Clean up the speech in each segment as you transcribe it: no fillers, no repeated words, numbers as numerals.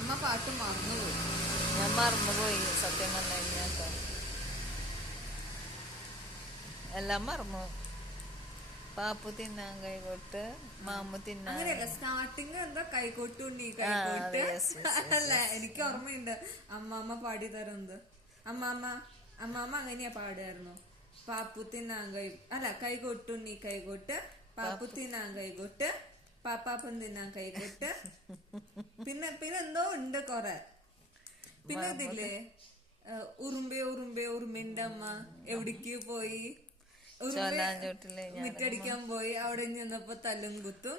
അമ്മ പാട്ട് മറന്നുപോയി. ഞാൻ മറന്നുപോയി സത്യം പറഞ്ഞു കഴിഞ്ഞാൽ. എല്ലാം മറന്നു. പാപ്പു തിന്നാൻ കൈകൊട്ട്, മാമു തിന്നാൻ. അങ്ങനെയല്ല, സ്റ്റാർട്ടിങ് എന്താ കൈകൊട്ടുണ്ണി കൈകൊട്ട് അല്ല, എനിക്ക് ഓർമ്മയുണ്ട് അമ്മാമ്മ പാടി തരുന്നത്. അമ്മാമ്മ അങ്ങനെയാ പാടുമായിരുന്നു. പാപ്പു തിന്നാൻ അല്ല, കൈകൊട്ടുണ്ണി കൈകൊട്ട്, പാപ്പു തിന്നാൻ കൈകൊട്ട്, പാപ്പാപ്പൻ തിന്നാൻ കൈകൊട്ട്. പിന്നെ എന്തോ ഉണ്ട് കൊറേ. പിന്നെ ഇതില്ലേ ഉറുമ്പേ ഉറുമ്പിന്റെ അമ്മ എവിടേക്ക് പോയി, മിറ്റടിക്കാൻ പോയി, അവിടെ ചെന്നപ്പോ തല്ലും കുത്തും,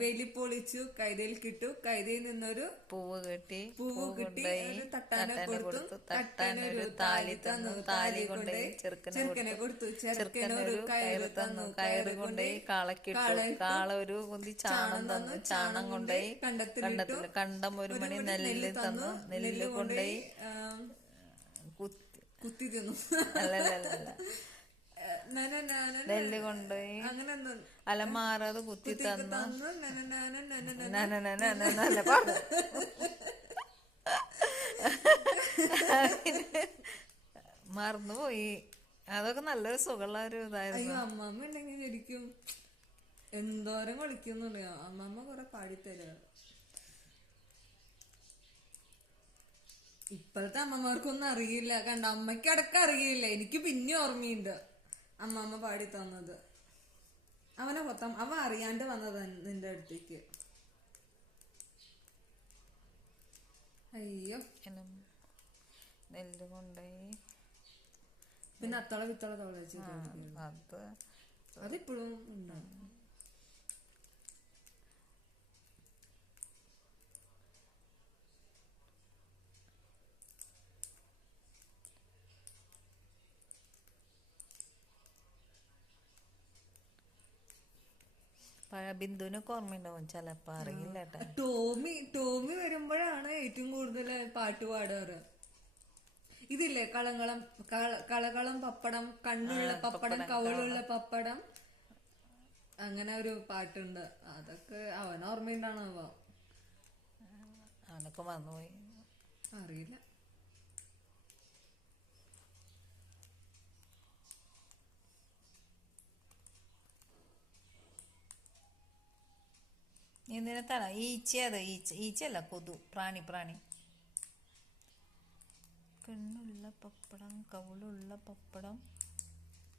വേലി പൊളിച്ചു, കൈതയിൽ കിട്ടു, കൈതയിൽ നിന്നൊരു പൂവ് കിട്ടി, തട്ടാനെ കൊടുത്തു, തട്ടാനൊരു താലി തന്നു, താലി കൊണ്ട് ചെറുക്കനെ കൊടുത്തു, ചെറുക്കനൊരു കയറ് തന്നു, കയറ് കൊണ്ടേ കാളക്കിട്ടു, കാള ഒരു കുന്തി ചാണം തന്നു, ചാണം കൊണ്ടേ കണ്ടത്തിലിട്ടു, കണ്ടം ഒരു മണി നെല്ല് തന്നു, നെല്ല് കൊണ്ടേ കുത്തി തിന്നു. നെല്ല് കൊണ്ടുപോയി അലമാറത് കുത്തി തന്നു. മറന്നുപോയി. അതൊക്കെ നല്ലൊരു സുഖമുള്ള ഒരു ഇതായിരുന്നു. അമ്മമ്മ ഉണ്ടെങ്കിൽ ശരിക്കും എന്തോരം കളിക്കുന്നുണ്ടോ. അമ്മമ്മ കൊറേ പാടിത്തരാ. ഇപ്പോഴത്തെ അമ്മമാർക്കൊന്നും അറിയില്ല. കണ്ട, അമ്മയ്ക്ക് അടക്കം അറിയില്ല. എനിക്ക് പിന്നെ ഓർമ്മയുണ്ട് അമ്മമ്മ പാടി തന്നത്. അവൻ അറിയാണ്ട് വന്നത് നിന്റെ അടുത്തേക്ക്. അയ്യോ, നെല്ല് കൊണ്ടുപോയി. പിന്നെ അത്തള വിത്തള തുളച്ച് അതിപ്പോഴും ഉണ്ടാവും. ബിന്ദുവിനൊക്കെ ഓർമ്മയുണ്ടാവും ചിലപ്പോ, അറിയില്ല. ടോമി വരുമ്പോഴാണ് ഏറ്റവും കൂടുതൽ പാട്ട് പാടാറ്. ഇതില്ലേ കളകളം പപ്പടം, കണ്ണുള്ള പപ്പടം, കവളുള്ള പപ്പടം, അങ്ങനെ ഒരു പാട്ടുണ്ട്. അതൊക്കെ അവൻ ഓർമ്മയുണ്ടാണോ? അവനൊക്കെ മറന്നുപോയി, അറിയില്ല. എന്തിനാ ഈച്ചയല്ല, കൊതു, പ്രാണി. കണ്ണുള്ള പപ്പടം, കവിളുള്ള പപ്പടം.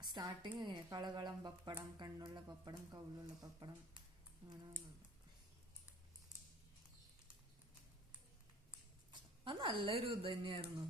സ്റ്റാർട്ടിങ് എങ്ങനെയാ? കളകളം പപ്പടം, കണ്ണുള്ള പപ്പടം, കവിളുള്ള പപ്പടം. അത് നല്ലൊരു ഇത് തന്നെയായിരുന്നു.